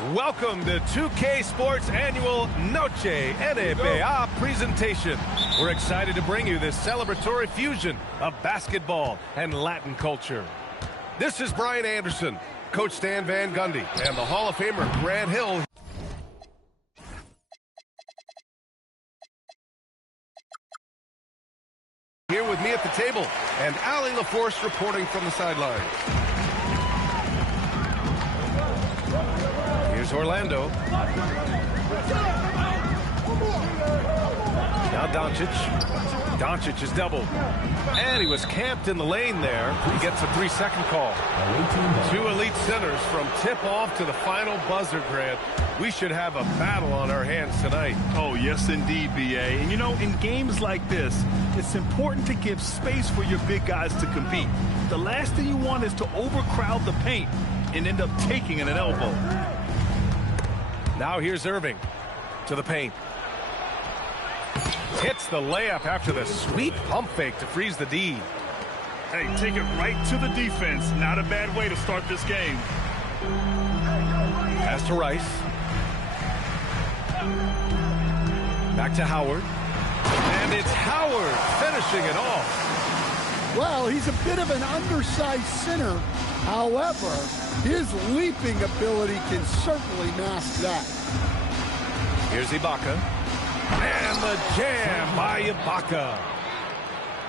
Welcome to 2K Sports Annual Noche NBA presentation. We're excited to bring you this celebratory fusion of basketball and Latin culture. This is Brian Anderson, Coach Stan Van Gundy, and the Hall of Famer Grant Hill. Here with me at the table, and Allie LaForce reporting from the sidelines. Here's Orlando. Now Doncic. Doncic is doubled. And he was camped in the lane there. He gets a 3-second call. Two elite centers from tip-off to the final buzzer, Grant. We should have a battle on our hands tonight. Oh, yes, indeed, B.A. And, you know, in games like this, it's important to give space for your big guys to compete. The last thing you want is to overcrowd the paint and end up taking an elbow. Now here's Irving to the paint. Hits the layup after the sweet pump fake to freeze the D. Hey, take it right to the defense. Not a bad way to start this game. Pass to Rice. Back to Howard. And it's Howard finishing it off. Well, he's a bit of an undersized center. However, his leaping ability can certainly mask that. Here's Ibaka. And the jam by Ibaka.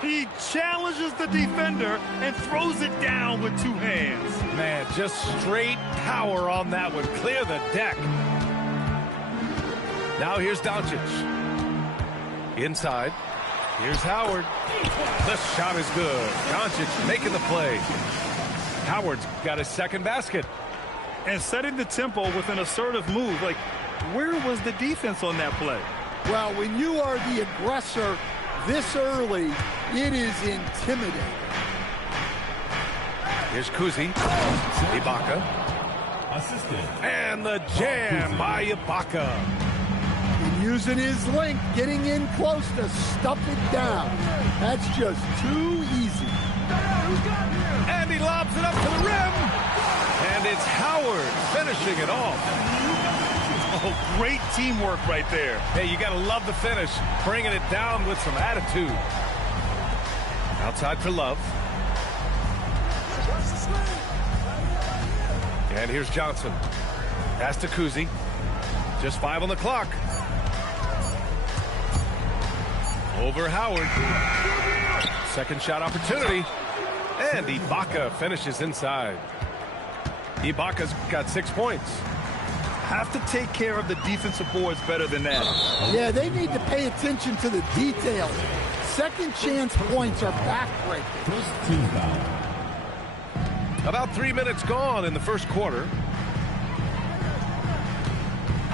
He challenges the defender and throws it down with two hands. Man, just straight power on that one. Clear the deck. Now here's Doncic. Inside. Here's Howard. The shot is good. Doncic making the play. Howard's got his second basket. And setting the tempo with an assertive move. Like, where was the defense on that play? Well, when you are the aggressor this early, it is intimidating. Here's Kuzi. Ibaka. And the jam by Ibaka. And using his length, getting in close to stuff it down. That's just too easy. And he lobs it up to the rim. And it's Howard finishing it off. Oh, great teamwork right there. Hey, you got to love the finish. Bringing it down with some attitude. Outside for Love. And here's Johnson. Pass to Kuzi. Just 5 on the clock. Over Howard. Second shot opportunity. And Ibaka finishes inside. Ibaka's got 6 points. Have to take care of the defensive boards better than that. Yeah, they need to pay attention to the details. Second chance points are backbreaking. About 3 minutes gone in the first quarter.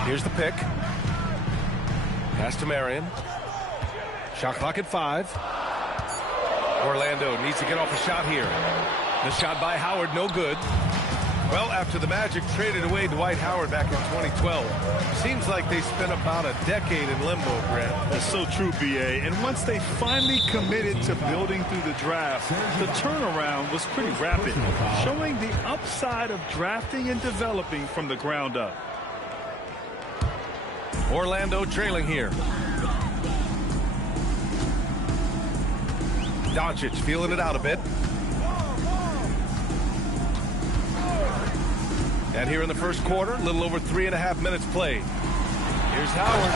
Here's the pick. Pass to Marion. Shot clock at 5. Orlando needs to get off a shot here. The shot by Howard, no good. Well, after the Magic traded away Dwight Howard back in 2012, seems like they spent about a decade in limbo, Grant. That's so true, B.A. And once they finally committed to building through the draft, the turnaround was pretty rapid, showing the upside of drafting and developing from the ground up. Orlando trailing here. Doncic feeling it out a bit. And here in the first quarter, a little over 3.5 minutes played. Here's Howard.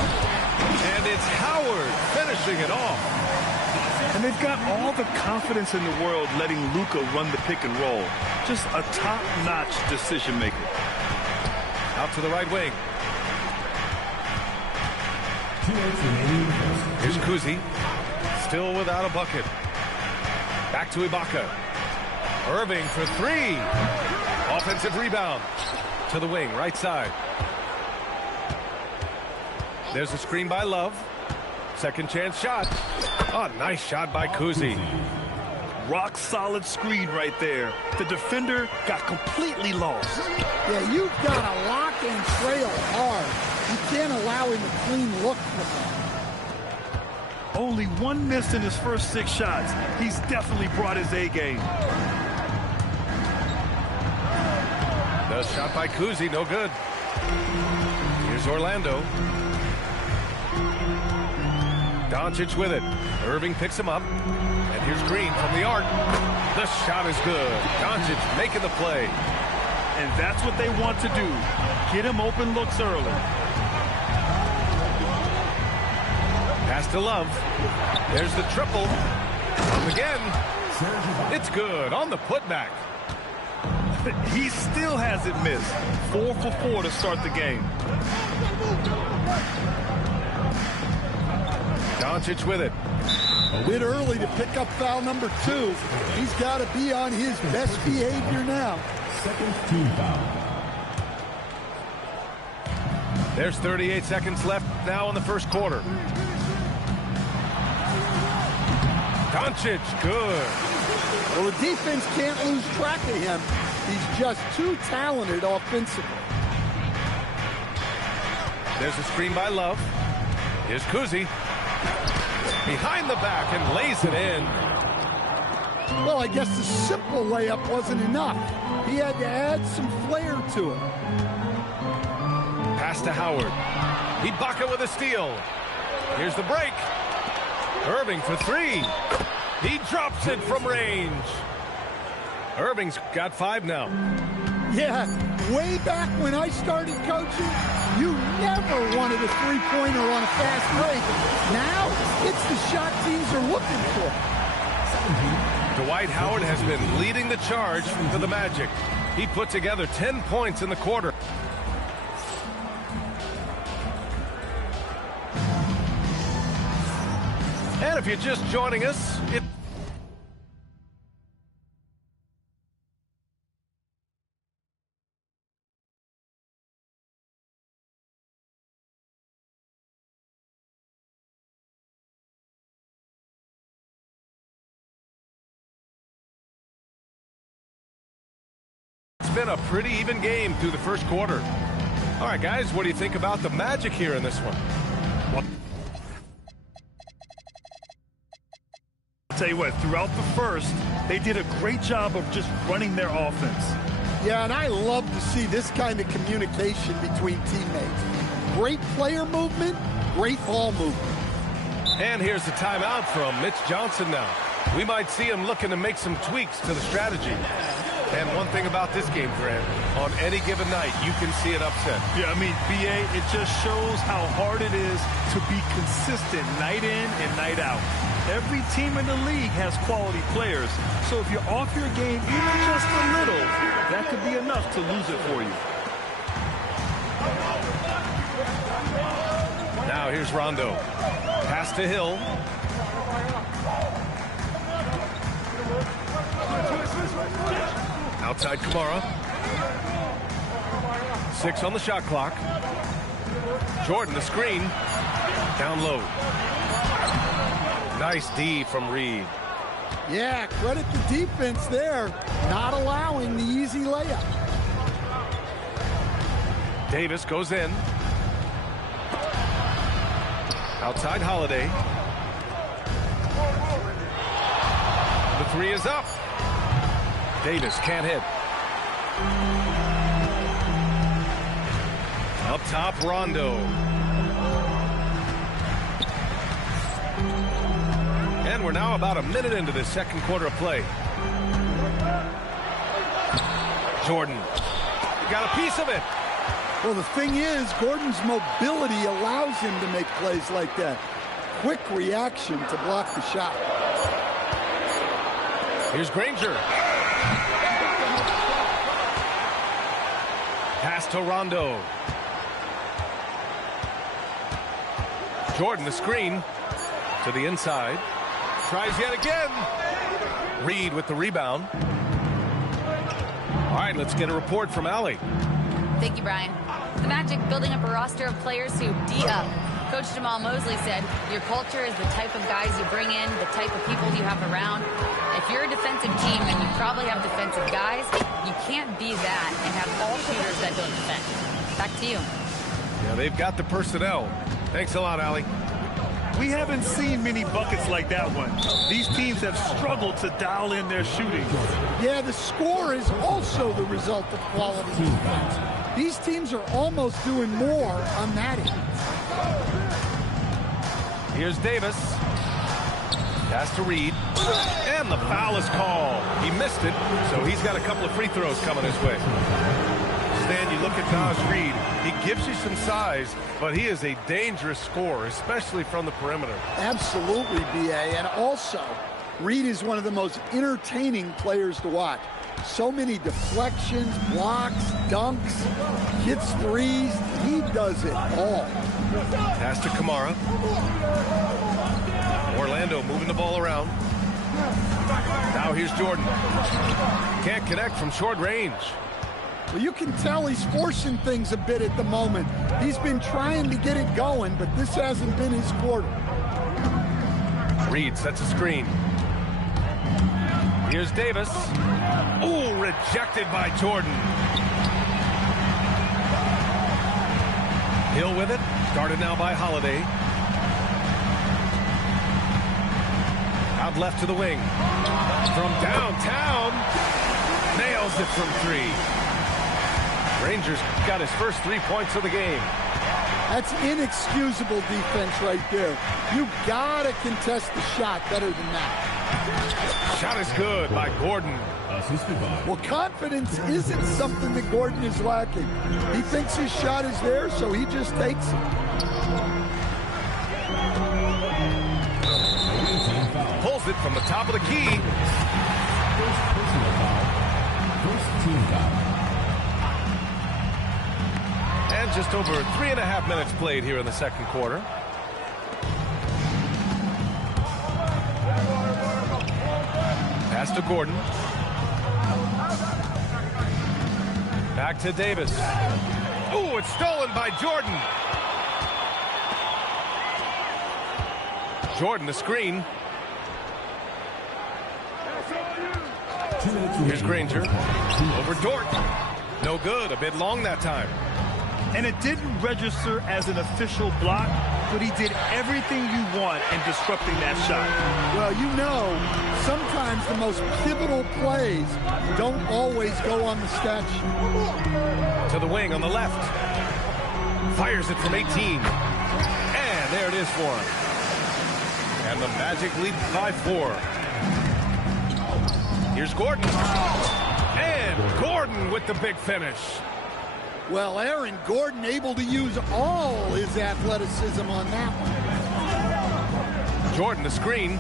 And it's Howard finishing it off. And they've got all the confidence in the world letting Luka run the pick and roll. Just a top-notch decision maker. Out to the right wing. Here's Kuzi. Still without a bucket. Back to Ibaka. Irving for 3. Offensive rebound. To the wing, right side. There's a screen by Love. Second chance shot. Oh, nice shot by Kuzi. Rock solid screen right there. The defender got completely lost. Yeah, you've got to lock and trail hard. You can't allow him a clean look for that. Only 1 miss in his first 6 shots. He's definitely brought his A game. The shot by Kuzi, no good. Here's Orlando. Doncic with it. Irving picks him up. And here's Green from the arc. The shot is good. Doncic making the play. And that's what they want to do. Get him open looks early. Pass to Love. There's the triple. Love again. It's good on the putback. He still hasn't missed. 4 for 4 to start the game. Doncic with it. A bit early to pick up foul number 2. He's got to be on his best behavior now. Second team foul. There's 38 seconds left now in the first quarter. Doncic, good. Well, the defense can't lose track of him. He's just too talented offensively. There's a screen by Love. Here's Kuzi. Behind the back and lays it in. Well, I guess the simple layup wasn't enough. He had to add some flair to it. Pass to Howard. Ibaka with a steal. Here's the break. Irving for 3. He drops it from range. Irving's got 5 now. Yeah, way back when I started coaching, you never wanted a three-pointer on a fast break. Now, it's the shot teams are looking for. Dwight Howard has been leading the charge for the Magic. He put together 10 points in the quarter. And if you're just joining us, it's been a pretty even game through the first quarter. All right, guys, what do you think about the Magic here in this one? I'll tell you what, throughout the first, they did a great job of just running their offense. Yeah, and I love to see this kind of communication between teammates. Great player movement, great ball movement. And here's the timeout from Mitch Johnson now. We might see him looking to make some tweaks to the strategy. And one thing about this game, Grant, on any given night, you can see an upset. Yeah, I mean, BA, it just shows how hard it is to be consistent night in and night out. Every team in the league has quality players, so if you're off your game even just a little, that could be enough to lose it for you. Now here's Rondo. Pass to Hill. Outside Kamara. 6 on the shot clock. Jordan the screen. Down low. Nice D from Reed. Yeah, credit the defense there, not allowing the easy layup. Davis goes in. Outside Holiday. The 3 is up. Davis can't hit. Up top, Rondo. And we're now about a minute into this second quarter of play. Jordan got a piece of it. Well, the thing is, Gordon's mobility allows him to make plays like that. Quick reaction to block the shot. Here's Granger. Pass to Rondo. Jordan the screen to the inside. Tries yet again. Reed with the rebound. All right, let's get a report from Allie. Thank you, Brian. The Magic building up a roster of players who D up. Coach Jamal Mosley said, your culture is the type of guys you bring in, the type of people you have around. If you're a defensive team and you probably have defensive guys, you can't be that and have all shooters that don't defend. Back to you. Yeah, they've got the personnel. Thanks a lot, Allie. We haven't seen many buckets like that one. These teams have struggled to dial in their shooting. Yeah, the score is also the result of quality defense. These teams are almost doing more on that end. Here's Davis. Pass to Reed. And the foul is called. He missed it, so he's got a couple of free throws coming his way. Stan, you look at Naz Reid. He gives you some size, but he is a dangerous scorer, especially from the perimeter. Absolutely, B.A. And also, Reed is one of the most entertaining players to watch. So many deflections, blocks, dunks, hits threes. He does it all. Pass to Kamara. Orlando moving the ball around. Now here's Jordan. Can't connect from short range. Well, you can tell he's forcing things a bit at the moment. He's been trying to get it going, but this hasn't been his quarter. Reed sets a screen. Here's Davis. Ooh, rejected by Jordan. Hill with it. Started now by Holiday. Out left to the wing. From downtown. Nails it from three. Rangers got his first 3 points of the game. That's inexcusable defense right there. You gotta contest the shot better than that. Shot is good by Gordon. Well, confidence isn't something that Gordon is lacking. He thinks his shot is there, so he just takes it. Pulls it from the top of the key. And just over 3.5 minutes played here in the second quarter. Pass to Gordon. Back to Davis. Ooh, it's stolen by Jordan. Jordan, the screen. Here's Granger. Over Dort. No good. A bit long that time. And it didn't register as an official block, but he did everything you want in disrupting that shot. Well, you know, sometimes the most pivotal plays don't always go on the stat sheet. To the wing on the left. Fires it from 18. And there it is for him. And the Magic lead by 4. Here's Gordon. And Gordon with the big finish. Well, Aaron Gordon able to use all his athleticism on that one. Jordan, the screen.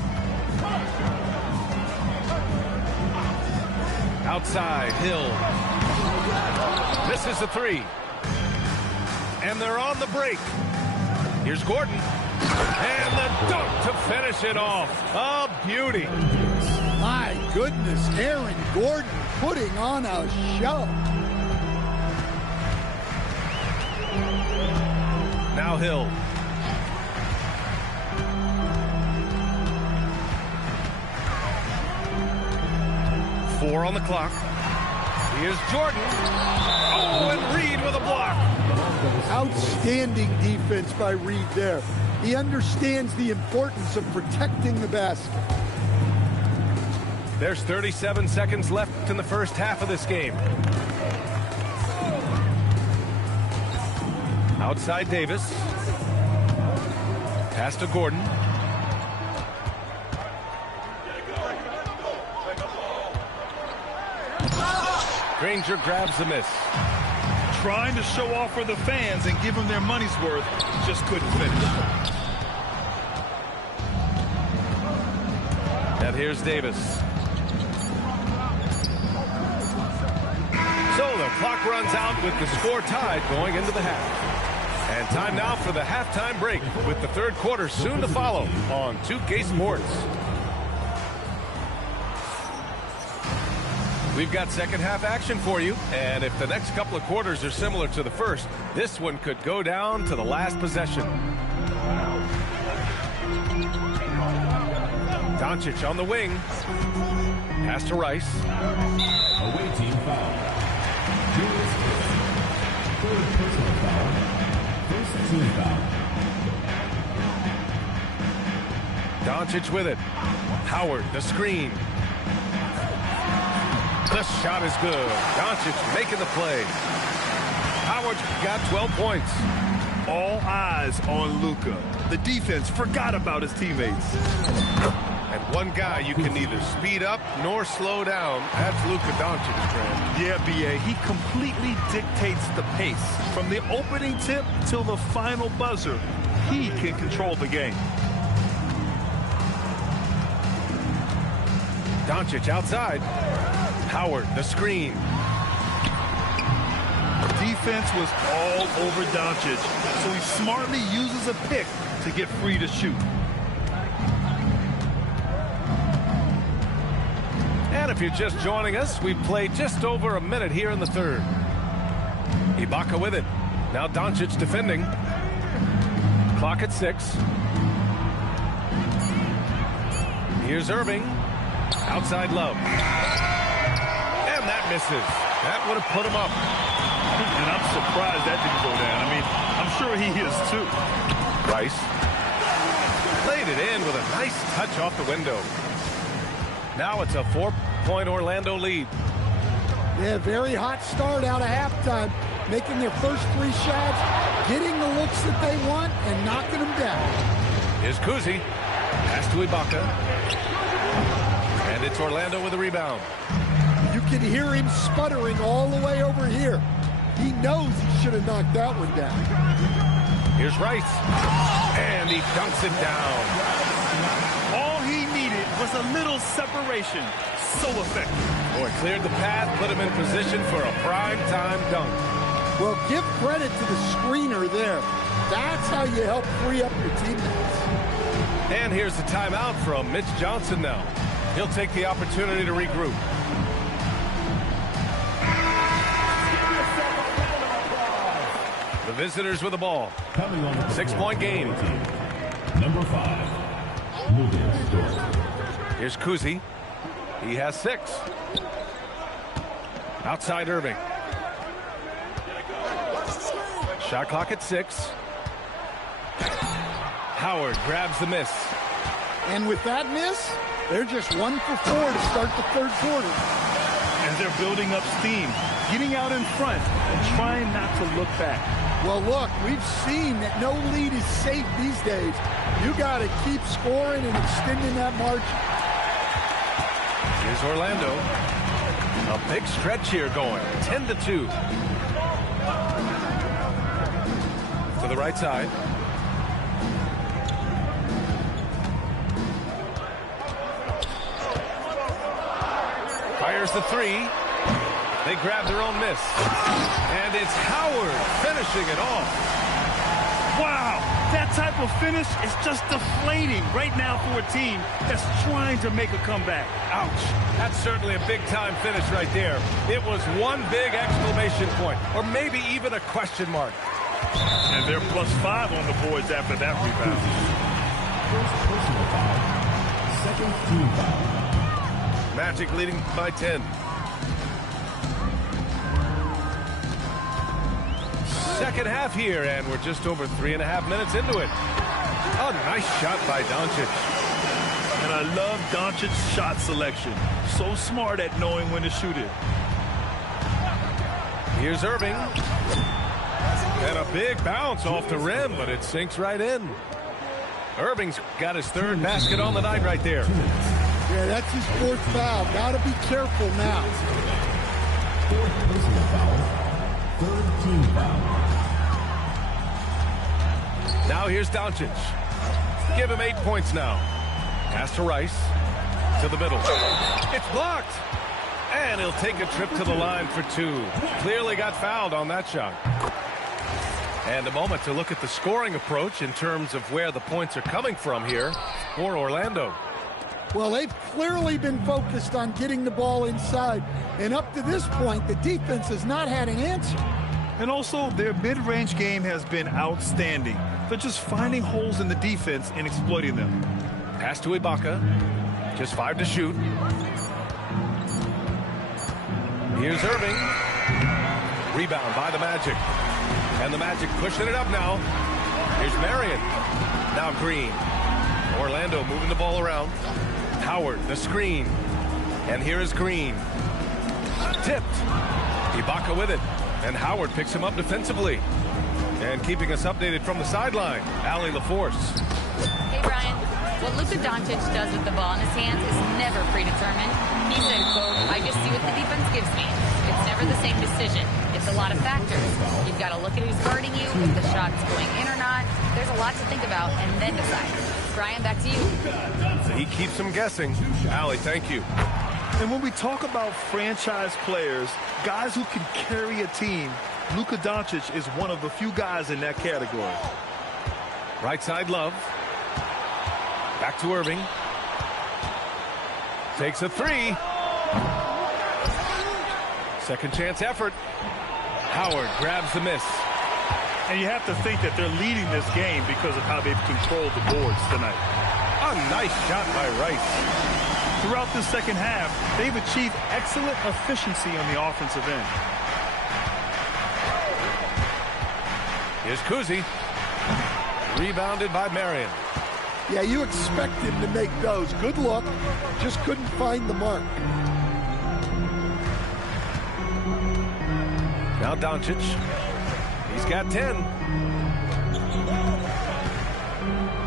Outside, Hill. Misses the three. And they're on the break. Here's Gordon. And the dunk to finish it off. A beauty. My goodness, Aaron Gordon putting on a show. Now Hill. Four on the clock. Here's Jordan. Oh, and Reed with a block. Outstanding defense by Reed there. He understands the importance of protecting the basket. There's 37 seconds left in the first half of this game. Outside Davis. Pass to Gordon. Granger grabs the miss. Trying to show off for the fans and give them their money's worth, just couldn't finish. And here's Davis. So the clock runs out with the score tied going into the half. And time now for the halftime break with the third quarter soon to follow on 2K Sports. We've got second half action for you, and if the next couple of quarters are similar to the first, this one could go down to the last possession. Doncic on the wing. Pass to Rice. Away team foul. Third personal foul. First team foul. Doncic with it. Howard, the screen. The shot is good. Doncic making the play. Howard's got 12 points. All eyes on Luka. The defense forgot about his teammates. And one guy you can neither speed up nor slow down. That's Luka Doncic, Trent. Yeah, B.A., he completely dictates the pace. From the opening tip till the final buzzer, he can control the game. Doncic outside. Howard, the screen. Defense was all over Doncic, so he smartly uses a pick to get free to shoot. And if you're just joining us, we've played just over a minute here in the third. Ibaka with it. Now Doncic defending. Clock at 6. Here's Irving. Outside Love. And that misses. That would have put him up. And I'm surprised that didn't go down. I mean, I'm sure he is too. Rice. Played it in with a nice touch off the window. Now it's a 4-point Orlando lead. Yeah, very hot start out of halftime. Making their first 3 shots, getting the looks that they want, and knocking them down. Here's Kuzi. Pass to Ibaka. And it's Orlando with a rebound. You can hear him sputtering all the way over here. He knows he should have knocked that one down. Here's Rice. And he dunks it down. All he needed was a little separation. So effective. Boy, cleared the path, put him in position for a prime-time dunk. Well, give credit to the screener there. That's how you help free up your teammates. And here's the timeout from Mitch Johnson now. He'll take the opportunity to regroup. The visitors with the ball. 6-point game. Number 5, Lucas Dort. Here's Kuzi. He has 6. Outside Irving. Shot clock at 6. Howard grabs the miss. And with that miss, they're just 1 for 4 to start the third quarter. And they're building up steam, getting out in front and trying not to look back. Well, look, we've seen that no lead is safe these days. You got to keep scoring and extending that margin. Here's Orlando. A big stretch here going. 10-2. To the right side. Fires the 3. They grab their own miss. And it's Howard finishing it off. Wow, that type of finish is just deflating right now for a team that's trying to make a comeback. Ouch. That's certainly a big-time finish right there. It was one big exclamation point, or maybe even a question mark. And they're +5 on the boards after that rebound. First personal foul. Second team foul. Magic leading by 10. Second half here, and we're just over 3.5 minutes into it. A nice shot by Doncic. And I love Doncic's shot selection. So smart at knowing when to shoot it. Here's Irving. And a big bounce off the rim, but it sinks right in. Irving's got his 3rd basket on the night right there. Yeah, that's his 4th foul. Got to be careful now. 4th personal foul. 3rd team foul. Now here's Doncic. Give him 8 points now. Pass to Rice. To the middle. It's blocked. And he'll take a trip to the line for 2. Clearly got fouled on that shot. And a moment to look at the scoring approach in terms of where the points are coming from here for Orlando. Well, they've clearly been focused on getting the ball inside. And up to this point, the defense has not had an answer. And also, their mid-range game has been outstanding. They're just finding holes in the defense and exploiting them. Pass to Ibaka. Just 5 to shoot. Here's Irving. Rebound by the Magic. And the Magic pushing it up now. Here's Marion. Now Green. Orlando moving the ball around. Howard, the screen. And here is Green. Tipped. Ibaka with it. And Howard picks him up defensively. And keeping us updated from the sideline, Allie LaForce. Hey, Brian. What Luka Doncic does with the ball in his hands is never predetermined. He said, quote, "I just see what the defense gives me. It's never the same decision. It's a lot of factors. You've got to look at who's guarding you, if the shot's going in or not. There's a lot to think about and then decide." Brian, back to you. He keeps him guessing. Allie, thank you. And when we talk about franchise players, guys who can carry a team, Luka Doncic is one of the few guys in that category. Right side, Love. Back to Irving. Takes a three. Second chance effort. Howard grabs the miss. And you have to think that they're leading this game because of how they've controlled the boards tonight. A nice shot by Rice. Throughout the second half, they've achieved excellent efficiency on the offensive end. Here's Kuzi. Rebounded by Marion. Yeah, you expect him to make those. Good look. Just couldn't find the mark. Now Doncic. He's got 10.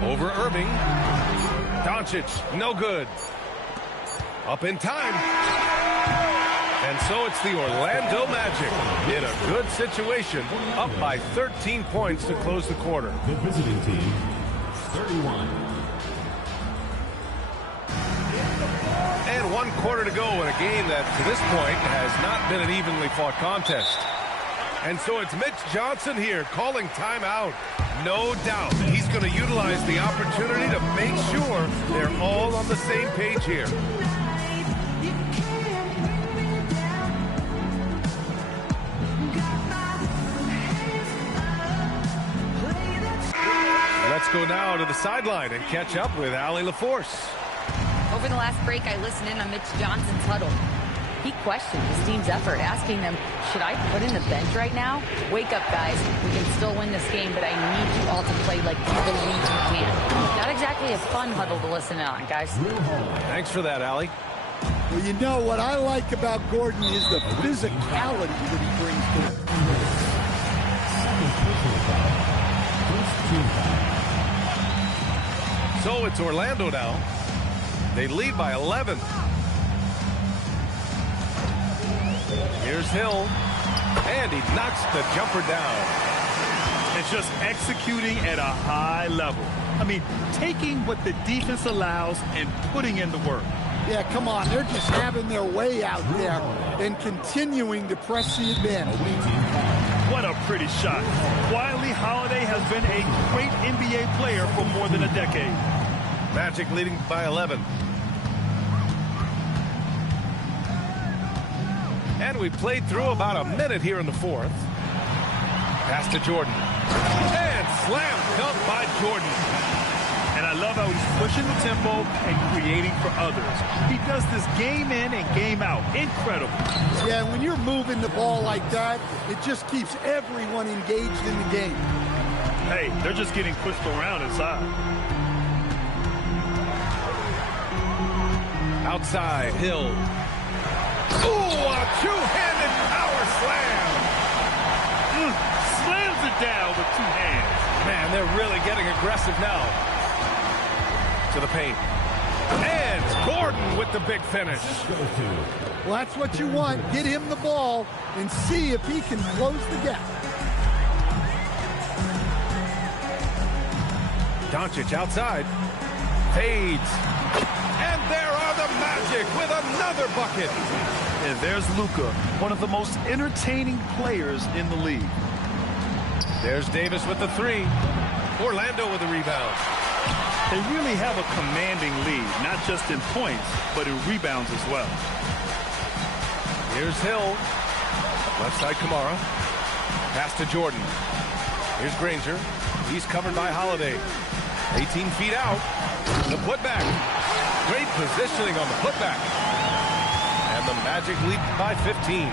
Over Irving. Doncic, no good. Up in time. And so it's the Orlando Magic in a good situation, up by 13 points to close the quarter. The visiting team, 31. And 1 quarter to go in a game that, to this point, has not been an evenly fought contest. And so it's Mitch Johnson here calling timeout. No doubt he's going to utilize the opportunity to make sure they're all on the same page here. Let's go now to the sideline and catch up with Allie LaForce. Over the last break, I listened in on Mitch Johnson's huddle. He questioned his team's effort, asking them, should I put in the bench right now? Wake up, guys. We can still win this game, but I need you all to play like you believe you can. Not exactly a fun huddle to listen in on, guys. Thanks for that, Allie. Well, you know, what I like about Gordon is the physicality that he brings to it. Second personal foul. First team foul. So it's Orlando now. They lead by 11. Here's Hill. And he knocks the jumper down. It's just executing at a high level. I mean, taking what the defense allows and putting in the work. Yeah, come on. They're just having their way out there and continuing to press the advantage. What a pretty shot. Quietly, Holiday has been a great NBA player for more than a decade. Magic leading by 11. And we played through about a minute here in the fourth. Pass to Jordan. And slam dunk by Jordan. And I love how he's pushing the tempo and creating for others. He does this game in and game out. Incredible. Yeah, when you're moving the ball like that, it just keeps everyone engaged in the game. Hey, they're just getting pushed around inside. Outside, Hill. Ooh, a two-handed power slam. Slams it down with two hands. Man, they're really getting aggressive now. To the paint. And Gordon with the big finish. Well, that's what you want. Get him the ball and see if he can close the gap. Doncic outside. Fades. And there are the Magic with another bucket. And there's Luka, one of the most entertaining players in the league. There's Davis with the three. Orlando with the rebound. They really have a commanding lead, not just in points, but in rebounds as well. Here's Hill. Left side, Kamara. Pass to Jordan. Here's Granger. He's covered by Holiday. 18 feet out. The putback. Great positioning on the putback. And the Magic lead by 15.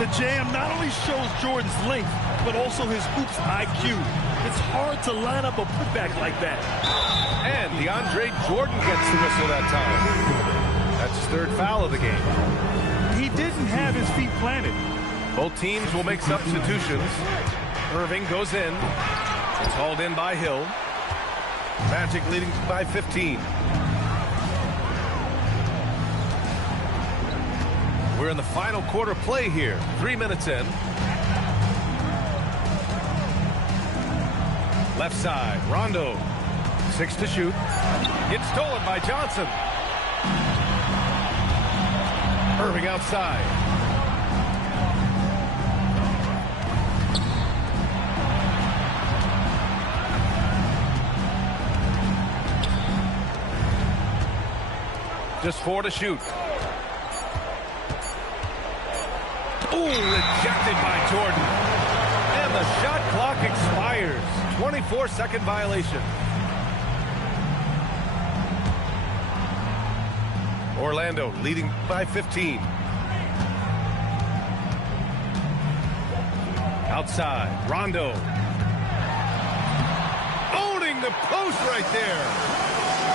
The jam not only shows Jordan's length, but also his hoops IQ. It's hard to line up a putback like that. And DeAndre Jordan gets the whistle that time. That's his third foul of the game. He didn't have his feet planted, Both teams will make substitutions. Irving goes in. It's hauled in by Hill. Magic leading by 15. We're in the final quarter play here. 3 minutes in. Left side, Rondo. 6 to shoot. It's stolen by Johnson. Irving outside. Just 4 to shoot. Ooh, rejected by Jordan. And the shot clock expires. 24-second violation. Orlando leading by 15. Outside, Rondo. Owning the post right there.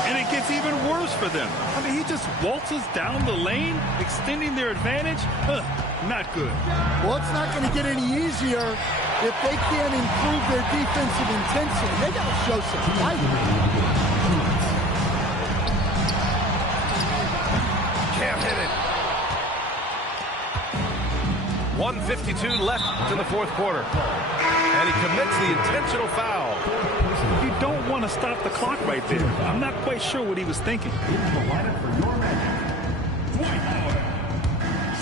And it gets even worse for them. I mean, he just waltzes down the lane, extending their advantage. Not good. Well, it's not going to get any easier if they can't improve their defensive intensity. They got to show some fight. Can't hit it. 1:52 left in the fourth quarter. And he commits the intentional foul. You don't want to stop the clock right there. I'm not quite sure what he was thinking.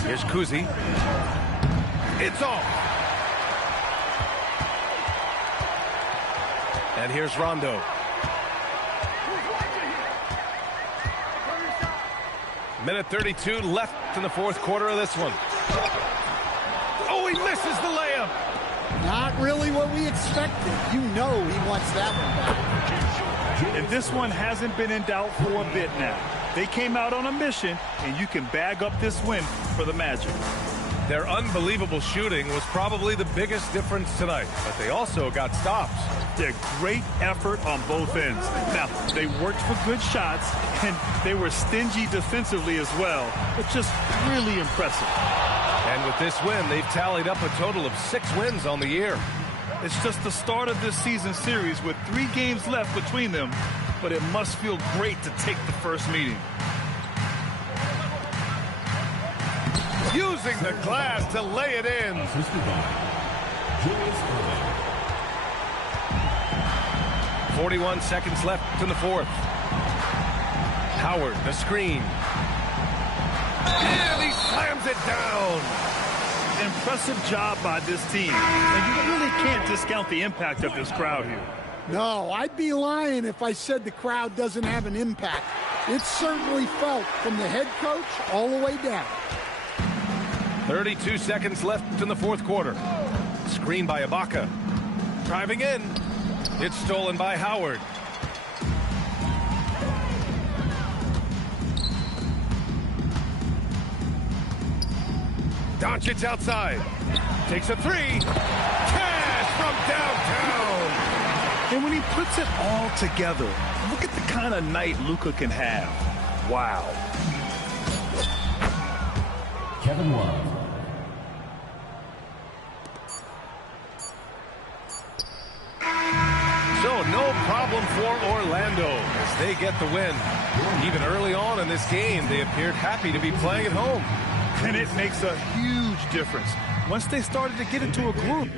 Here's Kuzi. It's off. And here's Rondo. Minute 32 left in the fourth quarter of this one. Oh, he misses the layup. Not really what we expected. You know he wants that one back. And this one hasn't been in doubt for a bit now. They came out on a mission, and you can bag up this win for the Magic. Their unbelievable shooting was probably the biggest difference tonight, but they also got stops. Their great effort on both ends. Now, they worked for good shots, and they were stingy defensively as well. It's just really impressive. And with this win, they've tallied up a total of 6 wins on the year. It's just the start of this season series with 3 games left between them, but it must feel great to take the first meeting. Using the glass to lay it in. 41 seconds left in the fourth. Howard, the screen. And he slams it down. Impressive job by this team. And you really can't discount the impact of this crowd here. No, I'd be lying if I said the crowd doesn't have an impact. It's certainly felt from the head coach all the way down. 32 seconds left in the fourth quarter. Screen by Ibaka. Driving in. It's stolen by Howard. Doncic outside. Takes a 3. Cash from downtown. And when he puts it all together, look at the kind of night Luka can have. Wow. Kevin Love. So no problem for Orlando as they get the win. Even early on in this game, they appeared happy to be playing at home. And it makes a huge difference once they started to get into a groove.